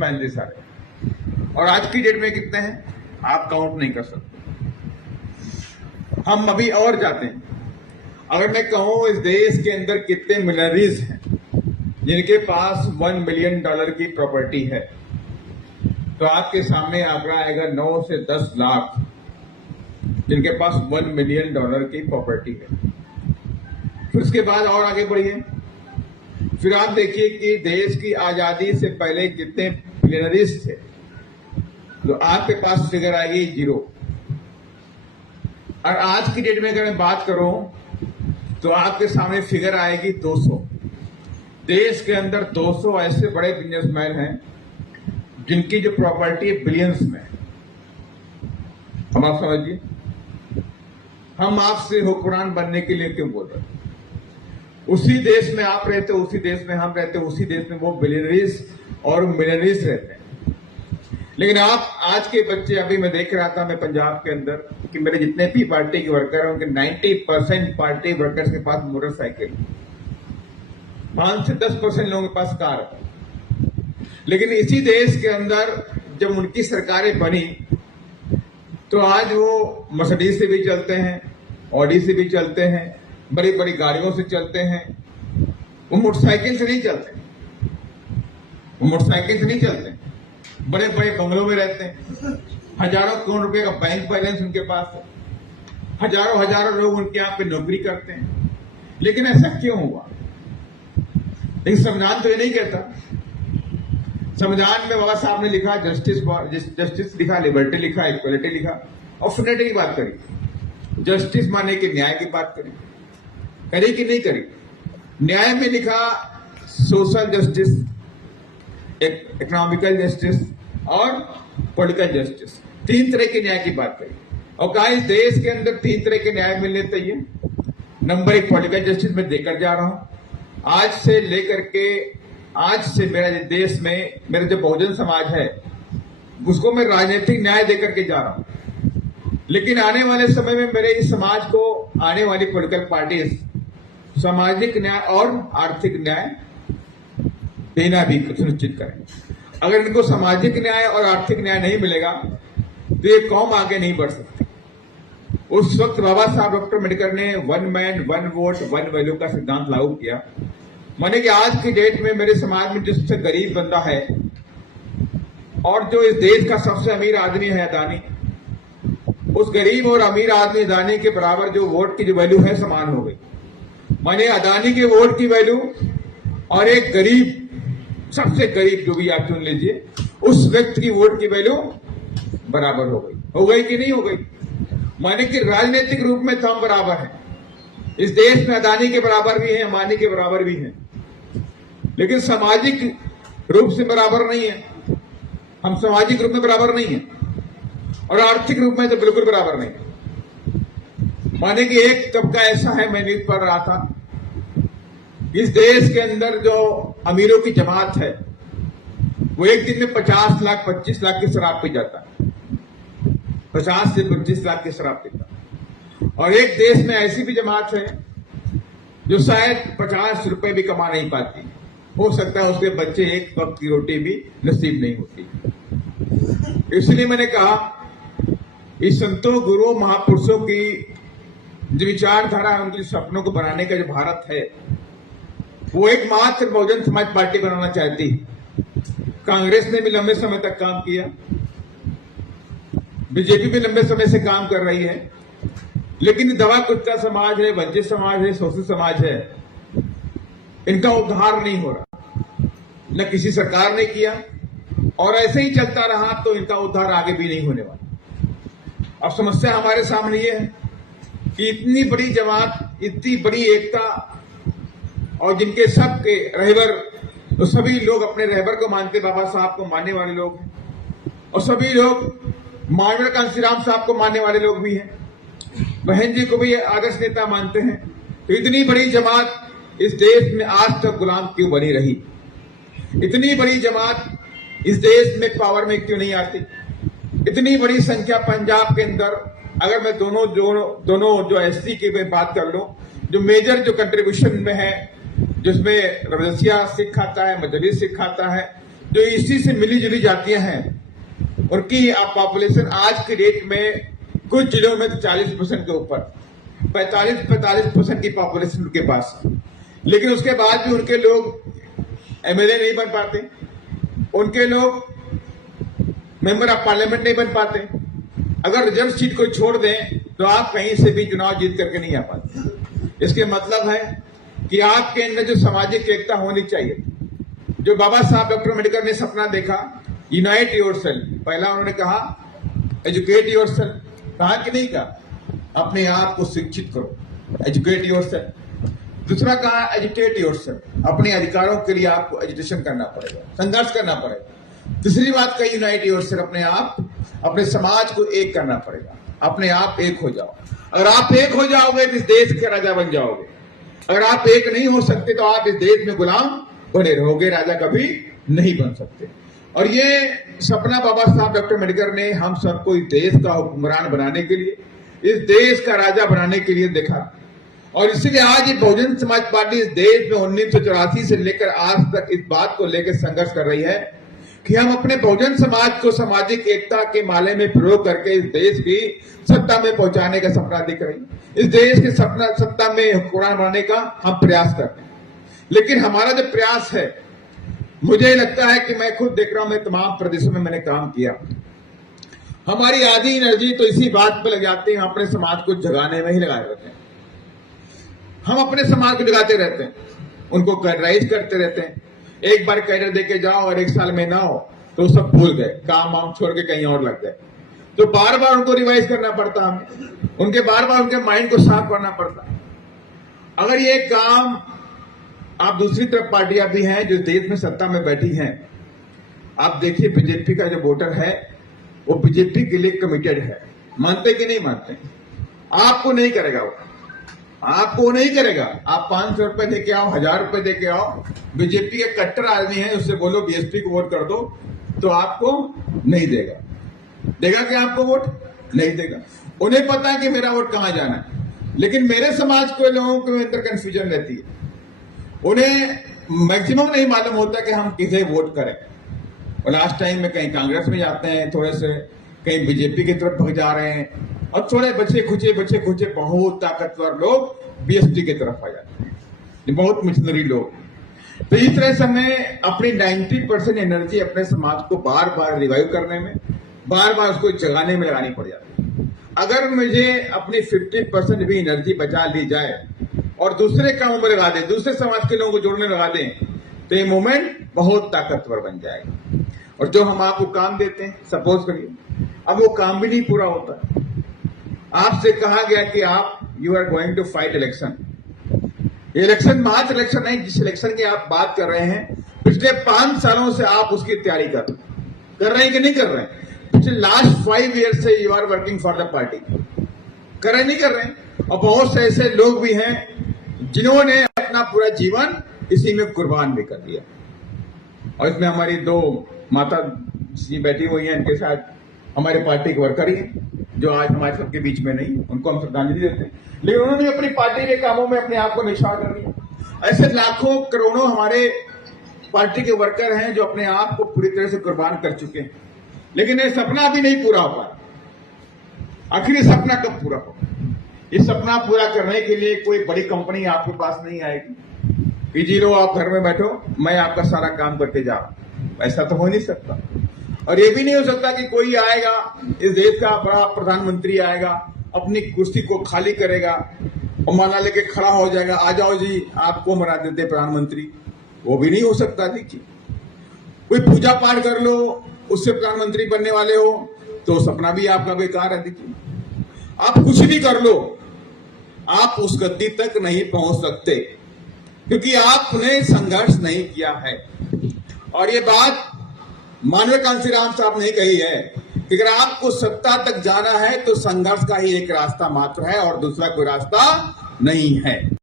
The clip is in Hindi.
बिजनेसमैन थे सारे, और आज की डेट में कितने हैं आप काउंट नहीं कर सकते। हम अभी और जाते हैं, अगर मैं कहूं इस देश के अंदर कितने मिलियनरीज हैं जिनके पास $1 मिलियन की प्रॉपर्टी है, तो आपके सामने आंकड़ा आएगा 9 से 10 लाख जिनके पास $1 मिलियन की प्रॉपर्टी है। फिर उसके बाद और आगे बढ़िए, फिर आप देखिए कि देश की आजादी से पहले कितने मिलियनरीज थे, तो आपके पास फिगर आएगी 0। और आज की डेट में अगर मैं बात करूं तो आपके सामने फिगर आएगी 200। देश के अंदर 200 ऐसे बड़े बिजनेसमैन हैं जिनकी जो प्रॉपर्टी बिलियंस में। हम आप समझिए, हम आपसे हुक्मरान बनने के लिए क्यों बोल रहे हैं? उसी देश में आप रहते, उसी देश में हम रहते, उसी देश में वो बिलियनरीज और मिलियनरीज रहते हैं। लेकिन आप आज के बच्चे, अभी मैं देख रहा था मैं पंजाब के अंदर कि मेरे जितने भी पार्टी के वर्कर हैं उनके 90% पार्टी वर्कर्स के पास मोटरसाइकिल, 5 से 10% लोगों के पास कार है। लेकिन इसी देश के अंदर जब उनकी सरकारें बनी तो आज वो मर्सिडीज से भी चलते हैं, ऑडी से भी चलते हैं, बड़ी बड़ी गाड़ियों से चलते हैं। वो मोटरसाइकिल से नहीं चलते, वो मोटरसाइकिल से नहीं चलते, बड़े बड़े बंगलों में रहते हैं, हजारों करोड़ रुपए का बैंक बैलेंस उनके पास है, हजारों हजारों लोग उनके यहाँ पे नौकरी करते हैं। लेकिन ऐसा क्यों हुआ? लेकिन संविधान तो ये नहीं कहता। संविधान में बाबा साहब ने लिखा जस्टिस लिखा, लिबर्टी लिखा, इक्वलिटी लिखा, और फ्रेटर्निटी की बात करी। जस्टिस माने कि न्याय की बात करी कि नहीं करी? न्याय में लिखा सोशल जस्टिस, इकोनॉमिकल जस्टिस और पॉलिटिकल जस्टिस, 3 तरह के न्याय की बात करी। और कहा इस देश के अंदर 3 तरह के न्याय मिलने चाहिए। नंबर 1 पॉलिटिकल जस्टिस मैं देकर जा रहा हूं। आज से लेकर के आज से मेरा देश में मेरा जो बहुजन समाज है उसको मैं राजनीतिक न्याय देकर के जा रहा हूं। लेकिन आने वाले समय में मेरे इस समाज को आने वाली पॉलिटिकल पार्टीज सामाजिक न्याय और आर्थिक न्याय देना भी सुनिश्चित करें। अगर इनको सामाजिक न्याय और आर्थिक न्याय नहीं मिलेगा तो ये कौम आगे नहीं बढ़ सकती। उस वक्त बाबा साहब डॉक्टर अम्बेडकर ने 1 मैन 1 वोट 1 वैल्यू का सिद्धांत लागू किया। माने कि आज की डेट में मेरे समाज में जो सबसे गरीब बंदा है और जो इस देश का सबसे अमीर आदमी है अदानी, उस गरीब और अमीर आदमी अदानी के बराबर जो वोट की जो वैल्यू है समान हो गई। माने अदानी के वोट की वैल्यू और एक गरीब, सबसे गरीब जो भी आप चुन लीजिए, उस व्यक्ति की वोट की वैल्यू बराबर हो गई। हो गई कि नहीं हो गई? माने कि राजनीतिक रूप में तो हम बराबर हैं, इस देश में अदानी के बराबर भी हैं, अंबानी के बराबर भी हैं, लेकिन सामाजिक रूप से बराबर नहीं है। हम सामाजिक रूप में बराबर नहीं है और आर्थिक रूप में तो बिल्कुल बराबर नहीं है। माने कि एक तबका ऐसा है, मैं न्यूज पढ़ रहा था, इस देश के अंदर जो अमीरों की जमात है वो एक दिन में 50 लाख 25 लाख की शराब पी जाता है, 50 से 25 लाख की शराब पीता। और एक देश में ऐसी भी जमात है जो शायद 50 रुपए भी कमा नहीं पाती, हो सकता है उसके बच्चे एक वक्त की रोटी भी नसीब नहीं होती। इसलिए मैंने कहा इस संतों गुरुओं महापुरुषों की जो विचारधारा है, उनके सपनों को बनाने का जो भारत है वो एकमात्र बहुजन समाज पार्टी बनाना चाहती। कांग्रेस ने भी लंबे समय तक काम किया, बीजेपी भी लंबे समय से काम कर रही है, लेकिन दवा कुत्ता समाज है, वंचित समाज है, शोषित समाज है, इनका उद्धार नहीं हो रहा, न किसी सरकार ने किया, और ऐसे ही चलता रहा तो इनका उद्धार आगे भी नहीं होने वाला। अब समस्या हमारे सामने ये है कि इतनी बड़ी जमात, इतनी बड़ी एकता, और जिनके सबके रहबर, तो सभी लोग अपने रहबर को मानते, बाबा साहब को मानने वाले लोग हैं, और सभी लोग माननीय कांशीराम साहब को मानने वाले लोग भी हैं, बहन जी को भी आदर्श नेता मानते हैं। तो इतनी बड़ी जमात इस देश में आज तक गुलाम क्यों बनी रही? इतनी बड़ी जमात इस देश में पावर में क्यों नहीं आती? इतनी बड़ी संख्या पंजाब के अंदर, अगर मैं दोनों जो एससी की मैं बात कर लूं, जो मेजर जो कंट्रीब्यूशन में है, जिसमें रजसिया सिख आता है, मजलिस सिख आता है, जो इसी से मिली जुली जातियां हैं उनकी पॉपुलेशन आज की डेट में कुछ जिलों में तो 40% के ऊपर 45% की पॉपुलेशन उनके पास, लेकिन उसके बाद भी उनके लोग एमएलए नहीं बन पाते, उनके लोग मेंबर ऑफ पार्लियामेंट नहीं बन पाते। अगर रिजर्व सीट को छोड़ दें तो आप कहीं से भी चुनाव जीत करके नहीं आ पाते। इसके मतलब है कि आपके अंदर जो सामाजिक एकता होनी चाहिए, जो बाबा साहब डॉक्टर अम्बेडकर ने सपना देखा, यूनाइट योरसेल्फ। पहला उन्होंने कहा एजुकेट योरसेल्फ, कहा कि नहीं कहा? अपने आप को शिक्षित करो, एजुकेट योरसेल्फ। दूसरा कहा एजुकेट योरसेल्फ, अपने अधिकारों के लिए आपको एजुकेशन करना पड़ेगा, संघर्ष करना पड़ेगा। तीसरी बात कही यूनाइट योरसेल्फ, अपने आप अपने समाज को एक करना पड़ेगा, अपने आप एक हो जाओ। अगर आप एक हो जाओगे तो इस देश के राजा बन जाओगे। अगर आप एक नहीं हो सकते तो आप इस देश में गुलाम बने रहोगे, राजा कभी नहीं बन सकते। और ये सपना बाबा साहब डॉक्टर अम्बेडकर ने हम सबको इस देश का हुक्मरान बनाने के लिए, इस देश का राजा बनाने के लिए देखा। और इसलिए आज ये बहुजन समाज पार्टी इस देश में 1984 से लेकर आज तक इस बात को लेकर संघर्ष कर रही है कि हम अपने बहुजन समाज को सामाजिक एकता के माले में प्रयोग करके इस देश की सत्ता में पहुंचाने का सपना दिख रही है। इस देश के सत्ता में हुक्मरान बनाने का हम प्रयास करते हैं। लेकिन हमारा जो प्रयास है, मुझे लगता है कि मैं खुद देख रहा हूं, मैं तमाम प्रदेशों में मैंने काम किया, हमारी आधी एनर्जी तो इसी बात पे लग जाती है, हम अपने समाज को जगाने में ही लगाए रहते हैं। हम अपने समाज को जगाते रहते हैं, उनको कैडराइज करते रहते हैं। एक बार कैडर देके जाओ और एक साल में ना हो तो सब भूल गए, काम वाम छोड़ के कहीं और लग गए। तो बार बार उनको रिवाइज करना पड़ता, हमें उनके बार बार उनके माइंड को साफ करना पड़ता। अगर ये काम आप दूसरी तरफ पार्टियां भी हैं जो देश में सत्ता में बैठी हैं, आप देखिए बीजेपी का जो वोटर है वो बीजेपी के लिए कमिटेड है, मानते कि नहीं मानते? आपको नहीं करेगा वो, आपको नहीं करेगा। आप 500 रुपए दे के आओ, 1000 रुपए दे के आओ, बीजेपी के कट्टर आदमी है, उससे बोलो बीएसपी को वोट कर दो तो आपको नहीं देगा। देगा क्या आपको वोट? नहीं देगा। उन्हें पता है कि मेरा वोट कहां जाना है, लेकिन मेरे समाज के लोगों के अंदर कंफ्यूजन रहती है। उन्हें मैक्सिमम नहीं मालूम होता कि हम किसे वोट करें। और लास्ट टाइम में कहीं कांग्रेस में जाते हैं, थोड़े से कहीं बीजेपी की तरफ भग जा रहे हैं, और थोड़े बच्चे खुचे बहुत ताकतवर लोग बीएसपी की तरफ आ जाते हैं, ये बहुत मिशनरी लोग। तो इस तरह से हमें अपनी 90% एनर्जी अपने समाज को बार बार रिवाइव करने में, बार बार उसको जगाने में लगानी पड़ जाती है। अगर मुझे अपनी 50% भी एनर्जी बचा ली जाए और दूसरे कामों में लगा दें, दूसरे समाज के लोगों को जोड़ने लगा दें, तो ये मूवमेंट बहुत ताकतवर बन जाएगा। और जो हम आपको काम देते हैं, सपोज करिए अब वो काम भी नहीं पूरा होता, आपसे कहा गया कि आप you are going to fight election. Election march election नहीं, जिस इलेक्शन की आप बात कर रहे हैं पिछले 5 सालों से आप उसकी तैयारी कर रहे हैं कि नहीं कर रहे हैं? पिछले लास्ट 5 ईयर से you are working for the party, कर रहे नहीं कर रहे हैं? और बहुत से ऐसे लोग भी हैं जिन्होंने अपना पूरा जीवन इसी में कुर्बान भी कर दिया। और इसमें हमारी 2 माता जी बैठी हुई हैं, इनके साथ हमारे पार्टी के वर्कर ही हैं जो आज हमारे सबके बीच में नहीं, उनको हम श्रद्धांजलि देते हैं, लेकिन उन्होंने अपनी पार्टी के कामों में अपने आप को निछावर कर दिया। ऐसे लाखों करोड़ों हमारे पार्टी के वर्कर हैं जो अपने आप को पूरी तरह से कुर्बान कर चुके हैं, लेकिन ये सपना भी नहीं पूरा हो पाया। आखिर ये सपना कब पूरा होगा? ये सपना पूरा करने के लिए कोई बड़ी कंपनी आपके पास नहीं आएगी कि जी लो आप घर में बैठो, मैं आपका सारा काम करके जाऊं। ऐसा तो हो नहीं सकता। और ये भी नहीं हो सकता कि कोई आएगा, इस देश का बड़ा प्रधानमंत्री आएगा, अपनी कुर्सी को खाली करेगा और माला लेके खड़ा हो जाएगा, आ जाओ जी आपको बना देते प्रधानमंत्री। वो भी नहीं हो सकता। देखिए, कोई पूजा पाठ कर लो, उससे प्रधानमंत्री बनने वाले हो तो सपना भी आपका बेकार है। देखिए, आप कुछ भी कर लो, आप उस गद्दी तक नहीं पहुंच सकते क्योंकि आपने संघर्ष नहीं किया है। और ये बात माननीय कांशीराम साहब ने कही है कि अगर आपको सत्ता तक जाना है तो संघर्ष का ही एक रास्ता मात्र है और दूसरा कोई रास्ता नहीं है।